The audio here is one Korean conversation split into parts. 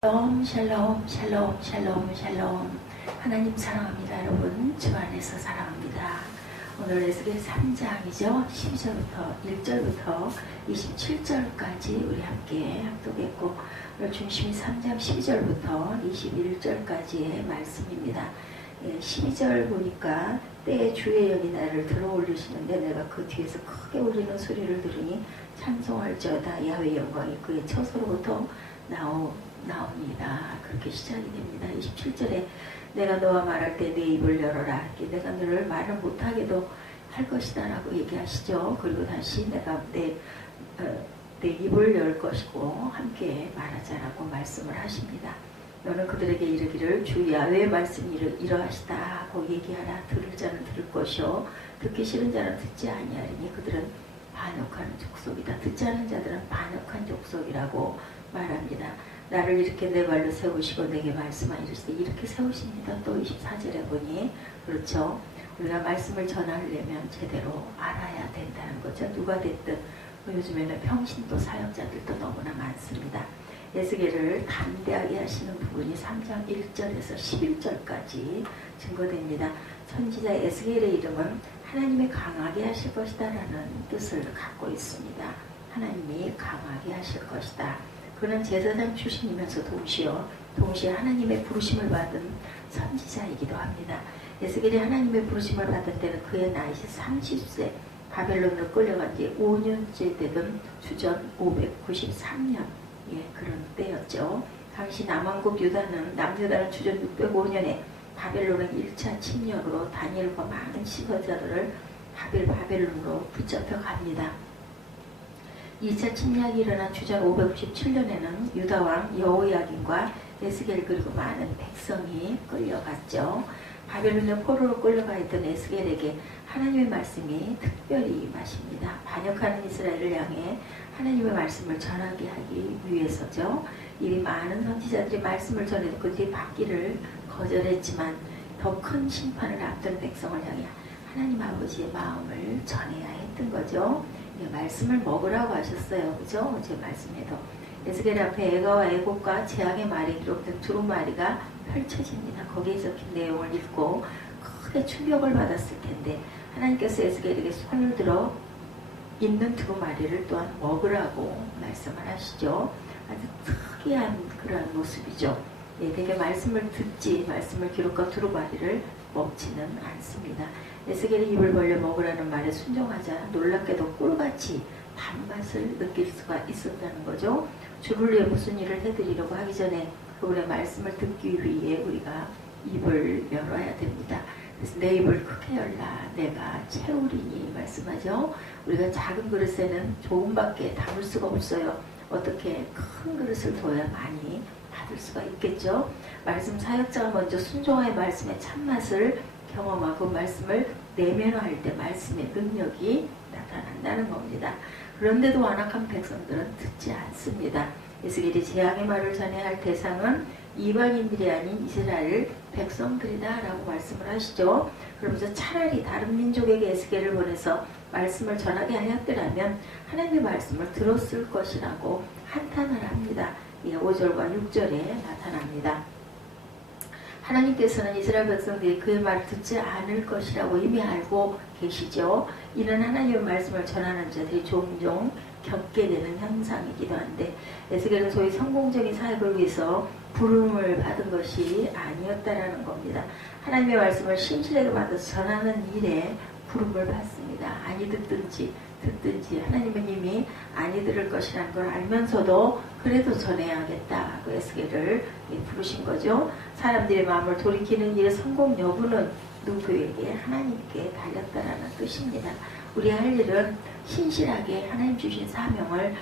샬롬 샬롬 샬롬 샬롬 샬롬. 하나님 사랑합니다. 여러분 주 안에서 사랑합니다. 오늘 에스겔 3장이죠. 12절부터 1절부터 27절까지 우리 함께 합독했고, 오늘 중심이 3장 12절부터 21절까지의 말씀입니다. 12절 보니까 때에 주의 영이 나를 들어 올리시는데 내가 그 뒤에서 크게 울리는 소리를 들으니 찬송할지어다. 야훼 영광이 그의 처소로부터 나옵니다. 그렇게 시작이 됩니다. 27절에 내가 너와 말할 때 내 입을 열어라. 내가 너를 말을 못하게도 할 것이다 라고 얘기하시죠. 그리고 다시 내가 내 입을 열 것이고 함께 말하자라고 말씀을 하십니다. 너는 그들에게 이르기를 주 야훼의 말씀이 이러하시다 하고 얘기하라. 들을 자는 들을 것이요 듣기 싫은 자는 듣지 아니하리니 그들은 반역하는 족속이다. 듣지 않은 자들은 반역한 족속이라고 말합니다. 나를 이렇게 내 발로 세우시고 내게 말씀하시되 이렇게 세우십니다. 또 24절에 보니 그렇죠. 우리가 말씀을 전하려면 제대로 알아야 된다는 거죠. 누가 됐든 요즘에는 평신도 사역자들도 너무나 많습니다. 에스겔을 담대하게 하시는 부분이 3장 1절에서 11절까지 증거됩니다. 선지자 에스겔의 이름은 하나님이 강하게 하실 것이다 라는 뜻을 갖고 있습니다. 하나님이 강하게 하실 것이다. 그는 제사장 출신이면서 동시에 하나님의 부르심을 받은 선지자이기도 합니다. 에스겔이 하나님의 부르심을 받은 때는 그의 나이가 30세, 바벨론으로 끌려간 지 5년째 되던 주전 593년 그런 때였죠. 당시 남왕국 남유다는 주전 605년에 바벨론의 1차 침략으로 다니엘과 많은 지도자들을 바벨론으로 붙잡혀 갑니다. 2차 침략이 일어난 주전 597년에는 유다왕 여호야긴과 에스겔 그리고 많은 백성이 끌려갔죠. 바벨론의 포로로 끌려가 있던 에스겔에게 하나님의 말씀이 특별히 임하십니다. 반역하는 이스라엘을 향해 하나님의 말씀을 전하게 하기 위해서죠. 이미 많은 선지자들이 말씀을 전해도 그들이 받기를 거절했지만 더 큰 심판을 앞둔 백성을 향해 하나님 아버지의 마음을 전해야 했던 거죠. 말씀을 먹으라고 하셨어요. 그죠? 어제 말씀에도 에스겔 앞에 애가와 애곡과 재앙의 말이 기록된 두루마리가 펼쳐집니다. 거기에 적힌 내용을 읽고 크게 충격을 받았을 텐데 하나님께서 에스겔에게 손을 들어 있는 두루마리를 또한 먹으라고 말씀을 하시죠. 아주 특이한 그런 모습이죠. 되게 말씀을 듣지 말씀을 기록한 두루마리를 먹지는 않습니다. 에스겔이 입을 벌려 먹으라는 말에 순종하자 놀랍게도 꿀같이 단맛을 느낄 수가 있었다는 거죠. 주를 위해 무슨 일을 해드리려고 하기 전에 그분의 말씀을 듣기 위해 우리가 입을 열어야 됩니다. 그래서 내 입을 크게 열라 내가 채우리니 말씀하죠. 우리가 작은 그릇에는 조금밖에 담을 수가 없어요. 어떻게 큰 그릇을 둬야 많이 받을 수가 있겠죠. 말씀 사역자가 먼저 순종하여 말씀의 참맛을 경험하고 말씀을 내면화할 때 말씀의 능력이 나타난다는 겁니다. 그런데도 완악한 백성들은 듣지 않습니다. 에스겔이 재앙의 말을 전해야 할 대상은 이방인들이 아닌 이스라엘 백성들이다 라고 말씀을 하시죠. 그러면서 차라리 다른 민족에게 에스겔을 보내서 말씀을 전하게 하였더라면 하나님의 말씀을 들었을 것이라고 한탄을 합니다. 5절과 6절에 나타납니다. 하나님께서는 이스라엘 백성들이 그의 말을 듣지 않을 것이라고 이미 알고 계시죠. 이는 하나님의 말씀을 전하는 자들이 종종 겪게 되는 현상이기도 한데 에스겔은 소위 성공적인 사역을 위해서 부름을 받은 것이 아니었다라는 겁니다. 하나님의 말씀을 신실하게 받아서 전하는 일에 부름을 받습니다. 아니 듣든지 하나님은 이미 아니 들을 것이라는 걸 알면서도 그래도 전해야겠다고 에스겔을 부르신 거죠. 사람들의 마음을 돌이키는 일의 성공 여부는 누구에게? 하나님께 달렸다라는 뜻입니다. 우리 할 일은 신실하게 하나님 주신 사명을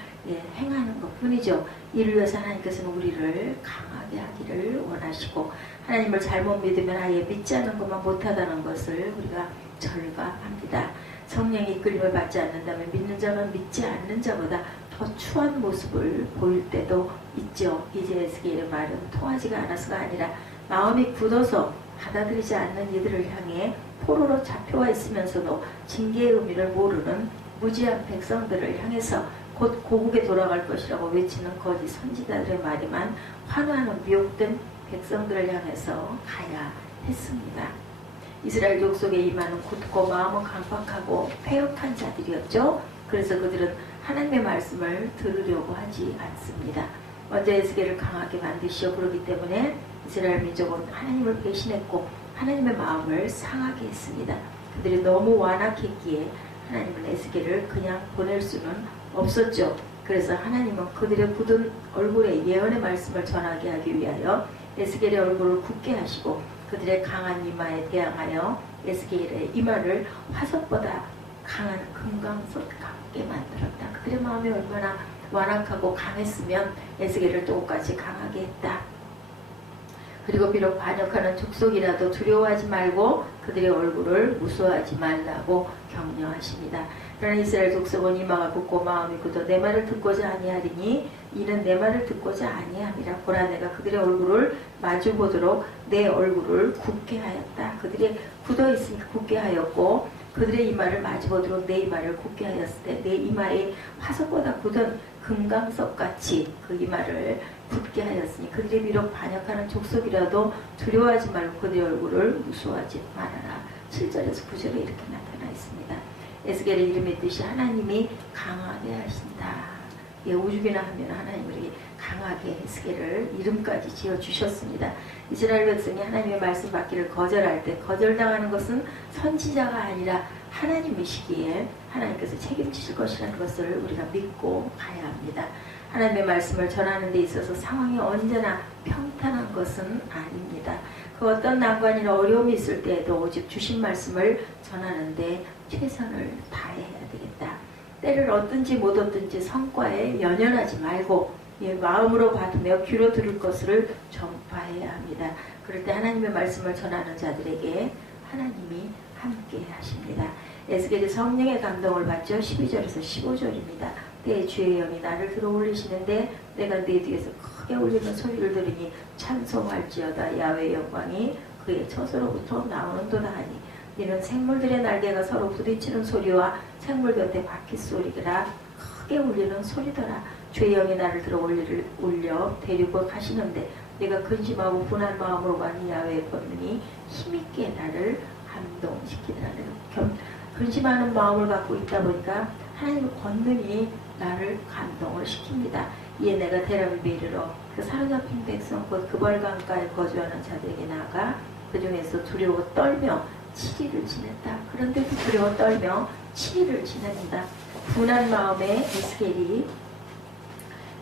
행하는 것 뿐이죠. 이를 위해서 하나님께서는 우리를 강하게 하기를 원하시고 하나님을 잘못 믿으면 아예 믿지 않는 것만 못하다는 것을 우리가 절감합니다. 성령의 이끌림을 받지 않는다면 믿는 자만 믿지 않는 자보다 더 추한 모습을 보일 때도 있죠. 이제 에스겔의 말은 통하지가 않아서가 아니라 마음이 굳어서 받아들이지 않는 이들을 향해 포로로 잡혀와 있으면서도 징계의 의미를 모르는 무지한 백성들을 향해서 곧 고국에 돌아갈 것이라고 외치는 거짓 선지자들의 말에만 환호하는 미혹된 백성들을 향해서 가야 했습니다. 이스라엘 족속에 임하는 굳고 마음은 강팍하고 패역한 자들이었죠. 그래서 그들은 하나님의 말씀을 들으려고 하지 않습니다. 먼저 에스겔을 강하게 만드시어 그러기 때문에 이스라엘 민족은 하나님을 배신했고 하나님의 마음을 상하게 했습니다. 그들이 너무 완악했기에 하나님은 에스겔을 그냥 보낼 수는 없었죠. 그래서 하나님은 그들의 굳은 얼굴에 예언의 말씀을 전하게 하기 위하여 에스겔의 얼굴을 굳게 하시고 그들의 강한 이마에 대항하여 에스겔의 이마를 화석보다 강한 금강석 같게 만들었다. 그들의 마음이 얼마나 완악하고 강했으면 에스겔을 똑같이 강하게 했다. 그리고 비록 반역하는 족속이라도 두려워하지 말고 그들의 얼굴을 무서워하지 말라고 격려하십니다. 그러나 이스라엘 족속은 이마가 굳고 마음이 굳어 내 말을 듣고자 아니하리니 이는 내 말을 듣고자 아니함이라. 보라 내가 그들의 얼굴을 마주보도록 내 얼굴을 굳게 하였다. 그들이 굳어 있으니까 굳게 하였고 그들의 이마를 마주보도록 내 이마를 굳게 하였을 때 내 이마에 화석보다 굳은 금강석같이 그 이마를 굳게 하였으니 그들이 비록 반역하는 족속이라도 두려워하지 말고 그들의 얼굴을 무서워하지 말아라. 7절에서 9절에 이렇게 나타나 있습니다. 에스겔의 이름의 뜻이 하나님이 강하게 하신다. 예, 오죽이나 하면 하나님이 강하게 에스겔을 이름까지 지어주셨습니다. 이스라엘 백성이 하나님의 말씀 받기를 거절할 때 거절당하는 것은 선지자가 아니라 하나님이시기에 하나님께서 책임지실 것이라는 것을 우리가 믿고 가야 합니다. 하나님의 말씀을 전하는 데 있어서 상황이 언제나 평탄한 것은 아닙니다. 그 어떤 난관이나 어려움이 있을 때에도 오직 주신 말씀을 전하는데 최선을 다해야 되겠다. 때를 얻든지 못 얻든지 성과에 연연하지 말고 마음으로 받으며 귀로 들을 것을 전파해야 합니다. 그럴 때 하나님의 말씀을 전하는 자들에게 하나님이 함께 하십니다. 에스겔이 성령의 감동을 받죠. 12절에서 15절입니다. 때 주의 영이 나를 들어 올리시는데 내가 내 뒤에서 크게 울리는 소리를 들으니 찬송할지어다. 야훼의 영광이 그의 처소로부터 나오는도다 하니 이는 생물들의 날개가 서로 부딪히는 소리와 생물 곁에 바퀴 소리라 크게 울리는 소리더라. 주의 영이 나를 들어 올려 데리고 가시는데 내가 근심하고 분한 마음으로 가니 야훼의 권능이 힘있게 나를 감동시키더라. 근심하는 마음을 갖고 있다 보니까 하나님의 권능이 나를 감동을 시킵니다. 이에 내가 데라비에 이르러 그 사로잡힌 백성 곧 그발강가에 거주하는 자들에게 나아가 그 중에서 두려워 떨며 7일을 지냈다. 그런데도 두려워 떨며 7일을 지냅니다. 분한 마음에 에스겔이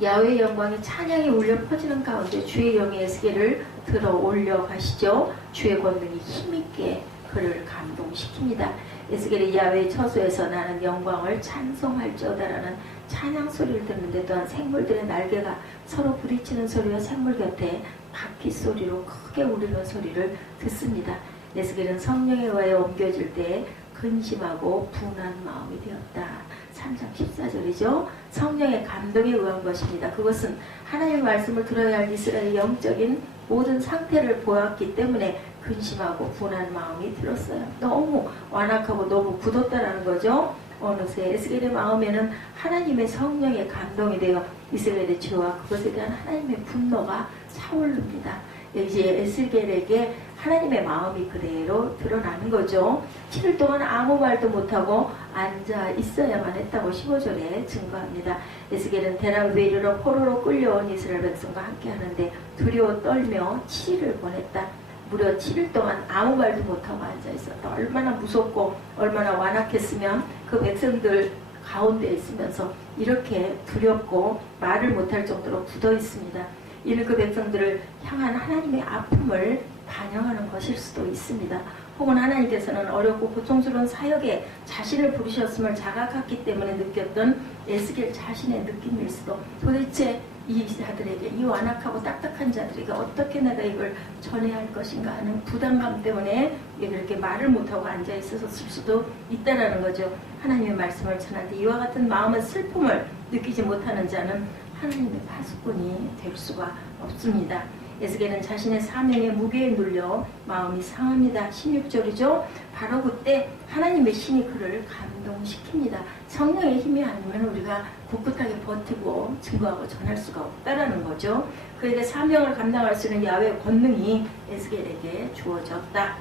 야훼의 영광이 찬양이 울려 퍼지는 가운데 주의 영이 에스겔을 들어 올려 가시죠. 주의 권능이 힘있게 그를 감동시킵니다. 에스겔이 야훼의 처소에서 나는 영광을 찬송할지어다라는 찬양 소리를 듣는데 또한 생물들의 날개가 서로 부딪히는 소리와 생물 곁에 바퀴 소리로 크게 울리는 소리를 듣습니다. 에스겔은 성령의 의하에 옮겨질 때 근심하고 분한 마음이 되었다. 3장 14절이죠. 성령의 감동에 의한 것입니다. 그것은 하나님의 말씀을 들어야 할 이스라엘의 영적인 모든 상태를 보았기 때문에 근심하고 분한 마음이 들었어요. 너무 완악하고 너무 굳었다라는 거죠. 어느새 에스겔의 마음에는 하나님의 성령의 감동이 되어 이스라엘의 죄와 그것에 대한 하나님의 분노가 차오릅니다. 이제 에스겔에게 하나님의 마음이 그대로 드러나는 거죠. 7일 동안 아무 말도 못하고 앉아 있어야만 했다고 15절에 증거합니다. 에스겔은 데라비에 이르러 포로로 끌려온 이스라엘 백성과 함께 하는데 두려워 떨며 7일을 보냈다. 무려 7일 동안 아무 말도 못하고 앉아있었다. 얼마나 무섭고 얼마나 완악했으면 그 백성들 가운데 있으면서 이렇게 두렵고 말을 못할 정도로 굳어있습니다. 이는 그 백성들을 향한 하나님의 아픔을 반영하는 것일 수도 있습니다. 혹은 하나님께서는 어렵고 고통스러운 사역에 자신을 부르셨음을 자각했기 때문에 느꼈던 에스겔 자신의 느낌일 수도. 도대체 이 자들에게, 이 완악하고 딱딱한 자들에게 어떻게 내가 이걸 전해야 할 것인가 하는 부담감 때문에 이렇게 말을 못하고 앉아있었을 수도 있다는 거죠. 하나님의 말씀을 전할 때 이와 같은 마음의 슬픔을 느끼지 못하는 자는 하나님의 파수꾼이 될 수가 없습니다. 에스겔은 자신의 사명의 무게에 눌려 마음이 상합니다. 16절이죠. 바로 그때 하나님의 신이 그를 감동시킵니다. 성령의 힘이 아니면 우리가 꿋꿋하게 버티고 증거하고 전할 수가 없다라는 거죠. 그에게 사명을 감당할 수 있는 야훼의 권능이 에스겔에게 주어졌다.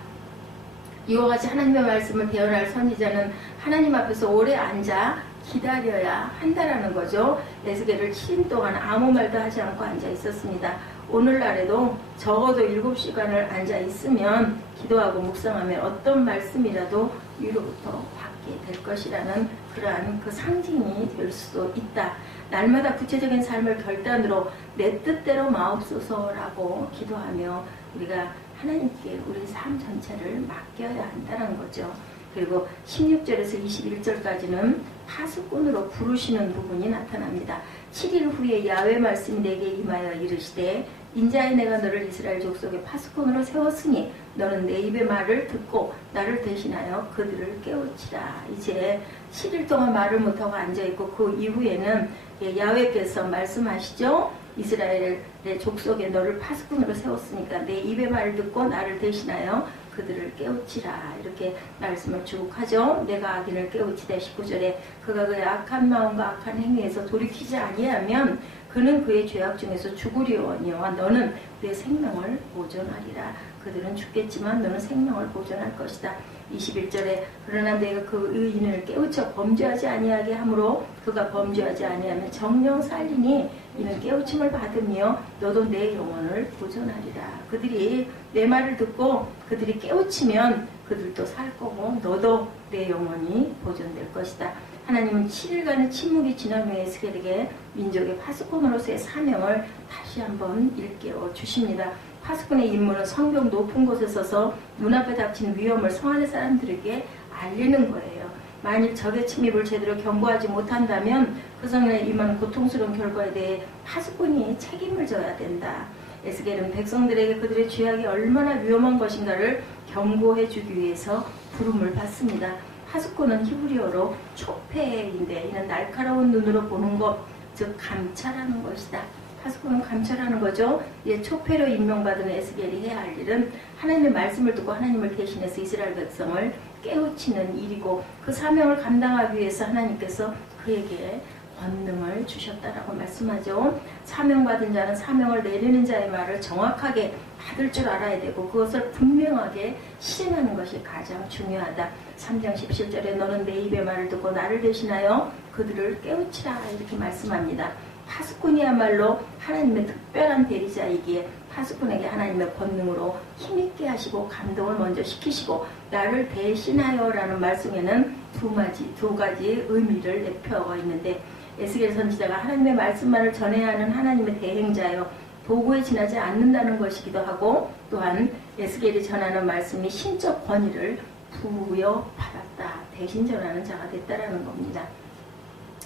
이와 같이 하나님의 말씀을 대언할 선지자는 하나님 앞에서 오래 앉아 기다려야 한다라는 거죠. 에스겔을 7일 동안 아무 말도 하지 않고 앉아 있었습니다. 오늘날에도 적어도 7시간을 앉아 있으면 기도하고 묵상하면 어떤 말씀이라도 위로부터 받게 될 것이라는 그러한 그 상징이 될 수도 있다. 날마다 구체적인 삶을 결단으로 내 뜻대로 마옵소서라고 기도하며 우리가 하나님께 우리 삶 전체를 맡겨야 한다는 거죠. 그리고 16절에서 21절까지는 파수꾼으로 부르시는 부분이 나타납니다. 7일 후에 야훼 말씀이 내게 임하여 이르시되 인자의 내가 너를 이스라엘 족속의 파수꾼으로 세웠으니 너는 내 입의 말을 듣고 나를 대신하여 그들을 깨우치라. 이제 7일 동안 말을 못하고 앉아있고 그 이후에는 야훼께서 말씀하시죠. 이스라엘의 족속에 너를 파수꾼으로 세웠으니까 내 입의 말을 듣고 나를 대신하여 그들을 깨우치라. 이렇게 말씀을 쭉 하죠. 내가 악인을 깨우치되 19절에 그가 그의 악한 마음과 악한 행위에서 돌이키지 아니하면 그는 그의 죄악 중에서 죽으리오니와 너는 그의 생명을 보존하리라. 그들은 죽겠지만 너는 생명을 보존할 것이다. 21절에 그러나 내가 그 의인을 깨우쳐 범죄하지 아니하게 하므로 그가 범죄하지 아니하면 정령 살리니 이는 깨우침을 받으며 너도 내 영혼을 보존하리라. 그들이 내 말을 듣고 그들이 깨우치면 그들도 살 거고 너도 내 영혼이 보존될 것이다. 하나님은 7일간의 침묵이 지난 후에 에스겔에게 민족의 파수꾼으로서의 사명을 다시 한번 일깨워 주십니다. 파수꾼의 임무는 성벽 높은 곳에 서서 눈앞에 닥친 위험을 성 안의 사람들에게 알리는 거예요. 만일 적의 침입을 제대로 경고하지 못한다면 그 성에 임한 고통스러운 결과에 대해 파수꾼이 책임을 져야 된다. 에스겔은 백성들에게 그들의 죄악이 얼마나 위험한 것인가를 경고해 주기 위해서 부름을 받습니다. 파수꾼은 히브리어로 초페인데 이는 날카로운 눈으로 보는 것, 즉 감찰하는 것이다. 파수꾼은 감찰하는 거죠. 초페로 임명받은 에스겔이 해야 할 일은 하나님의 말씀을 듣고 하나님을 대신해서 이스라엘 백성을 깨우치는 일이고 그 사명을 감당하기 위해서 하나님께서 그에게 권능을 주셨다라고 말씀하죠. 사명받은 자는 사명을 내리는 자의 말을 정확하게 받을 줄 알아야 되고 그것을 분명하게 실행하는 것이 가장 중요하다. 3장 17절에 너는 내 입의 말을 듣고 나를 대신하여 그들을 깨우치라 이렇게 말씀합니다. 파수꾼이야말로 하나님의 특별한 대리자이기에 파수꾼에게 하나님의 권능으로 힘있게 하시고 감동을 먼저 시키시고 나를 대신하여 라는 말씀에는 두 가지 의미를 내표하고 있는데 에스겔 선지자가 하나님의 말씀만을 전해야 하는 하나님의 대행자여 도구에 지나지 않는다는 것이기도 하고 또한 에스겔이 전하는 말씀이 신적 권위를 부여받았다. 대신 전하는 자가 됐다라는 겁니다.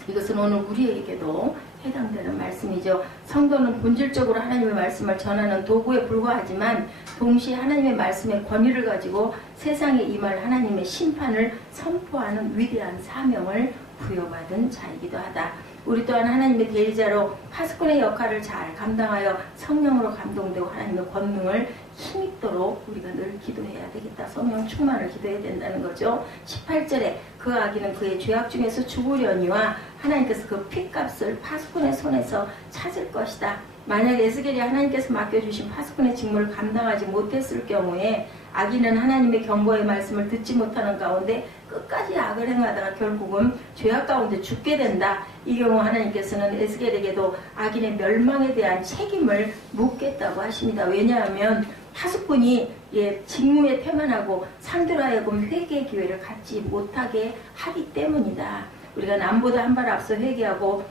이것은 오늘 우리에게도 해당되는 말씀이죠. 성도는 본질적으로 하나님의 말씀을 전하는 도구에 불과하지만 동시에 하나님의 말씀의 권위를 가지고 세상에 임할 하나님의 심판을 선포하는 위대한 사명을 부여받은 자이기도 하다. 우리 또한 하나님의 대리자로 파수꾼의 역할을 잘 감당하여 성령으로 감동되고 하나님의 권능을 힘있도록 우리가 늘 기도해야 되겠다. 성령 충만을 기도해야 된다는 거죠. 18절에 그 악인은 그의 죄악 중에서 죽으려니와 하나님께서 그 핏값을 파수꾼의 손에서 찾을 것이다. 만약 에스겔이 하나님께서 맡겨주신 파수꾼의 직무를 감당하지 못했을 경우에 악인은 하나님의 경고의 말씀을 듣지 못하는 가운데 끝까지 악을 행하다가 결국은 죄악 가운데 죽게 된다. 이 경우 하나님께서는 에스겔에게도 악인의 멸망에 대한 책임을 묻겠다고 하십니다. 왜냐하면 파수꾼이 직무에 태만하고 상대로 하여금 회개의 기회를 갖지 못하게 하기 때문이다. 우리가 남보다 한 발 앞서 회개하고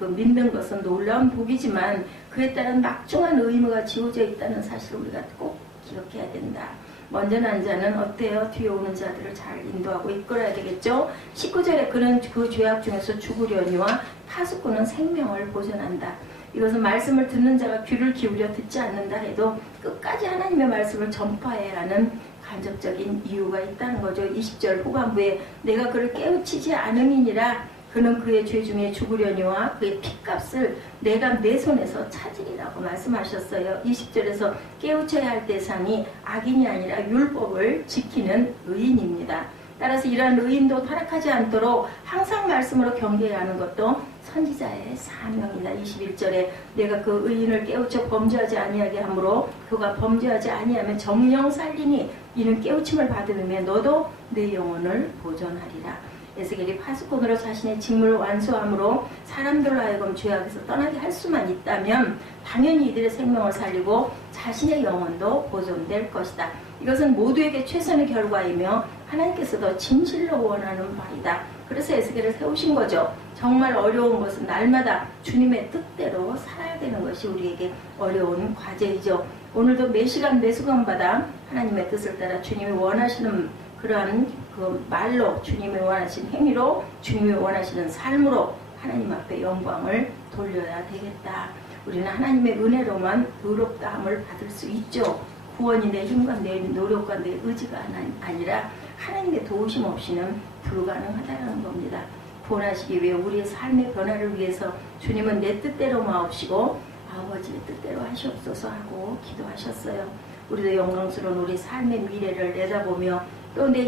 믿는 것은 놀라운 복이지만 그에 따른 막중한 의무가 지어져 있다는 사실을 우리가 꼭 기억해야 된다. 먼저 난 자는 어때요? 뒤에 오는 자들을 잘 인도하고 이끌어야 되겠죠? 19절에 그는 그 죄악 중에서 죽으려니와 파수꾼은 생명을 보존한다. 이것은 말씀을 듣는 자가 귀를 기울여 듣지 않는다 해도 끝까지 하나님의 말씀을 전파해야 하는 간접적인 이유가 있다는 거죠. 20절 후반부에 내가 그를 깨우치지 않음이니라 그는 그의 죄 중에 죽으려니와 그의 핏값을 내가 내 손에서 찾으리라고 말씀하셨어요. 20절에서 깨우쳐야 할 대상이 악인이 아니라 율법을 지키는 의인입니다. 따라서 이러한 의인도 타락하지 않도록 항상 말씀으로 경계해야 하는 것도 선지자의 사명이다. 21절에 내가 그 의인을 깨우쳐 범죄하지 아니하게 하므로 그가 범죄하지 아니하면 정령 살리니 이는 깨우침을 받으면 너도 내 영혼을 보존하리라. 에스겔이 파수꾼으로 자신의 직무를 완수함으로 사람들로 하여금 죄악에서 떠나게 할 수만 있다면 당연히 이들의 생명을 살리고 자신의 영혼도 보존될 것이다. 이것은 모두에게 최선의 결과이며 하나님께서도 진실로 원하는 바이다. 그래서 에스겔을 세우신 거죠. 정말 어려운 것은 날마다 주님의 뜻대로 살아야 되는 것이 우리에게 어려운 과제이죠. 오늘도 매 시간 매 순간마다 하나님의 뜻을 따라 주님이 원하시는 그러한 그 말로, 주님이 원하시는 행위로, 주님이 원하시는 삶으로 하나님 앞에 영광을 돌려야 되겠다. 우리는 하나님의 은혜로만 의롭다함을 받을 수 있죠. 구원이 내 힘과 내 노력과 내 의지가 아니라 하나님의 도우심 없이는 불가능하다는 겁니다. 구원하시기 위해 우리의 삶의 변화를 위해서 주님은 내 뜻대로 마옵시고 아버지의 뜻대로 하시옵소서 하고 기도하셨어요. 우리도 영광스러운 우리 삶의 미래를 내다보며 또 내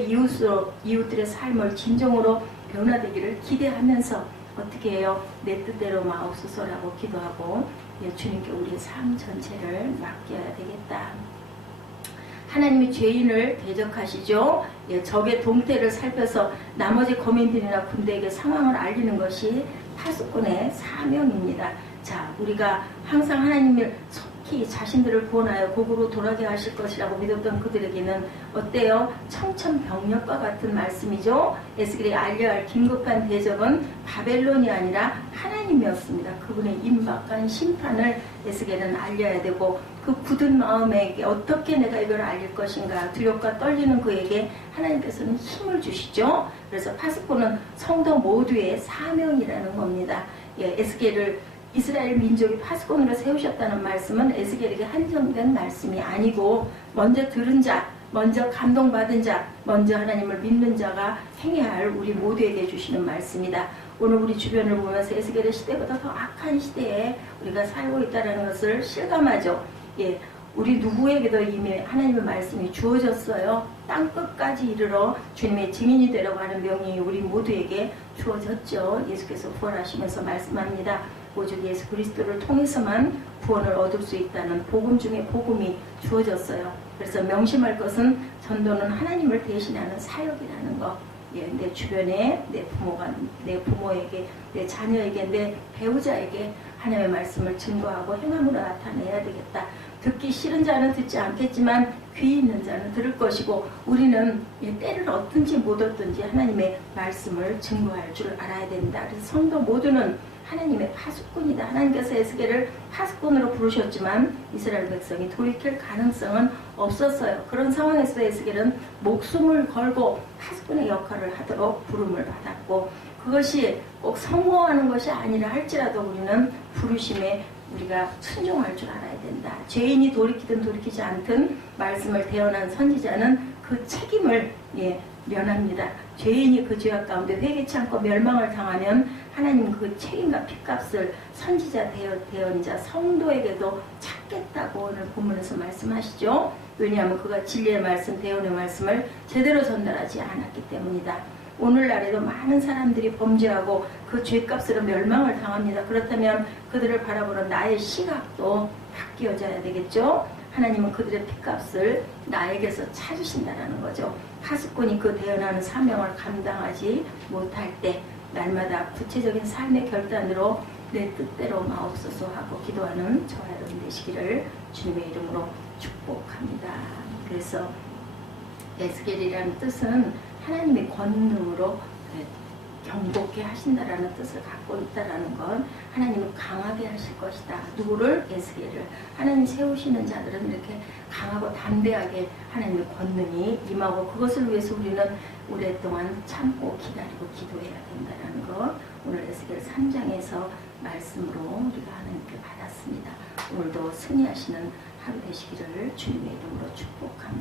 이웃들의 삶을 진정으로 변화되기를 기대하면서 어떻게 해요? 내 뜻대로 마옵소서라고 기도하고 주님께 우리의 삶 전체를 맡겨야 되겠다. 하나님이 죄인을 대적하시죠. 적의 동태를 살펴서 나머지 거민들이나 군대에게 상황을 알리는 것이 파수꾼의 사명입니다. 자, 우리가 항상 하나님을 속히 자신들을 구원하여 복으로 돌아게 하실 것이라고 믿었던 그들에게는 어때요? 청천벽력과 같은 말씀이죠. 에스겔이 알려야 할 긴급한 대적은 바벨론이 아니라 하나님이었습니다. 그분의 임박한 심판을 에스겔은 알려야 되고 그 굳은 마음에게 어떻게 내가 이걸 알릴 것인가 두렵고 떨리는 그에게 하나님께서는 힘을 주시죠. 그래서 파수꾼은 성도 모두의 사명이라는 겁니다. 에스겔을 이스라엘 민족이 파수꾼으로 세우셨다는 말씀은 에스겔에게 한정된 말씀이 아니고 먼저 들은 자, 먼저 감동받은 자, 먼저 하나님을 믿는 자가 행해야 할 우리 모두에게 주시는 말씀이다. 오늘 우리 주변을 보면서 에스겔의 시대보다 더 악한 시대에 우리가 살고 있다는 것을 실감하죠. 우리 누구에게도 이미 하나님의 말씀이 주어졌어요. 땅끝까지 이르러 주님의 증인이 되라고 하는 명령이 우리 모두에게 주어졌죠. 예수께서 부활하시면서 말씀합니다. 오직 예수 그리스도를 통해서만 구원을 얻을 수 있다는 복음 중에 복음이 주어졌어요. 그래서 명심할 것은 전도는 하나님을 대신하는 사역이라는 것. 내 주변에 내 부모에게, 내 자녀에게, 내 배우자에게 하나님의 말씀을 증거하고 행함으로 나타내야 되겠다. 듣기 싫은 자는 듣지 않겠지만 귀 있는 자는 들을 것이고 우리는 때를 얻든지 못 얻든지 하나님의 말씀을 증거할 줄 알아야 된다. 그래서 성도 모두는 하나님의 파수꾼이다. 하나님께서 에스겔을 파수꾼으로 부르셨지만 이스라엘 백성이 돌이킬 가능성은 없었어요. 그런 상황에서 에스겔은 목숨을 걸고 파수꾼의 역할을 하도록 부름을 받았고 그것이 꼭 성공하는 것이 아니라 할지라도 우리는 부르심에 우리가 순종할 줄 알아야 된다. 죄인이 돌이키든 돌이키지 않든 말씀을 대언한 선지자는 그 책임을 면합니다. 죄인이 그 죄악 가운데 회개치 않고 멸망을 당하면 하나님 그 책임과 핏값을 선지자, 대언자, 성도에게도 찾겠다고 오늘 본문에서 말씀하시죠. 왜냐하면 그가 진리의 말씀, 대언의 말씀을 제대로 전달하지 않았기 때문이다. 오늘날에도 많은 사람들이 범죄하고 그 죄값으로 멸망을 당합니다. 그렇다면 그들을 바라보는 나의 시각도 바뀌어져야 되겠죠. 하나님은 그들의 핏값을 나에게서 찾으신다는 거죠. 파수꾼이 그 대언하는 사명을 감당하지 못할 때 날마다 구체적인 삶의 결단으로 내 뜻대로 마옵소서 하고 기도하는 저와 여러분 되시기를 주님의 이름으로 축복합니다. 그래서 에스겔이라는 뜻은 하나님의 권능으로 경복케 하신다라는 뜻을 갖고 있다라는 건 하나님은 강하게 하실 것이다. 누구를? 에스겔을. 하나님 세우시는 자들은 이렇게 강하고 담대하게 하나님의 권능이 임하고 그것을 위해서 우리는 오랫동안 참고 기다리고 기도해야 된다는 것. 오늘 에스겔 3장에서 말씀으로 우리가 하나님께 받았습니다. 오늘도 승리하시는 하루 되시기를 주님의 이름으로 축복합니다.